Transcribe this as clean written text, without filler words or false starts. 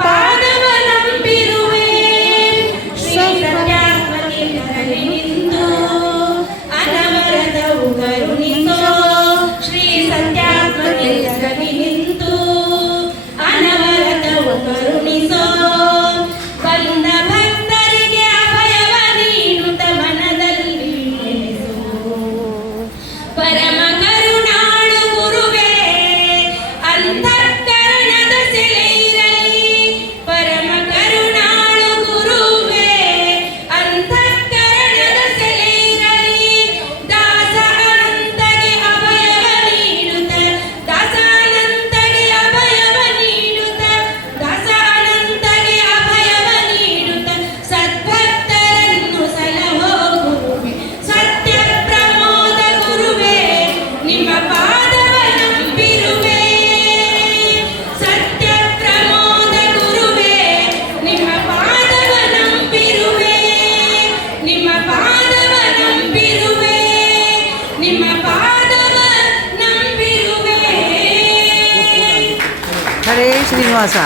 ಪಾದವ ನಂಬಿರುವೆ ಶ್ರೀ ಸತ್ಯಾತ್ಮದಲ್ಲಿ ನಿಂತು ಅನವರತವು ಕರುಣಿಸೋ ಶ್ರೀ ಸತ್ಯಾತ್ಮದಲ್ಲಿ ನಿಂತು ಅನವರತವು ಕರುಣಿಸೋ ಬಂದ ಭಕ್ತರಿಗೆ ಅಭಯವ ನೀಡುತ್ತ ಮನದಲ್ಲಿ ನೆಲೆಸು ಪರಮ ಕರುಣಾಳು ಗುರುವೇ ಅಂತಃಕರಣದ ಸೆಲೆ ಇರಲಿ ಪರಮ ಕರುಣಾಳು ಗುರುವೇ ಅಂತಃಕರಣದ ಸೆಲೆ ಇರಲಿ ದಾಸ ಅನಂತಗೆ ಅಭಯವ ನೀಡುತ್ತ ದಾಸ ಅನಂತಗೆ ಅಭಯವ ನೀಡುತ್ತ ದಾಸ ಅನಂತಗೆ ಅಭಯವ ನೀಡುತ್ತ ಸದ್ಭಕ್ತರನ್ನು ಸಲಹೋ ಗುರುವೇ ಸತ್ಯ ಪ್ರಮೋದ ಗುರುವೇ ನಿಮ್ಮ ಪಾದವ ನಂಬಿರುವೆ ಸತ್ಯ ಪ್ರಮೋದ ಗುರುವೇ ನಿಮ್ಮ ಪಾದವ ನಂಬಿರುವೆ ನಿಮ್ಮ ಪಾದವ ನಂಬಿರುವೆ ನಿಮ್ಮ ಪಾದವ ನಂಬಿರುವೆ ಹರೇ ಶ್ರೀನಿವಾಸ.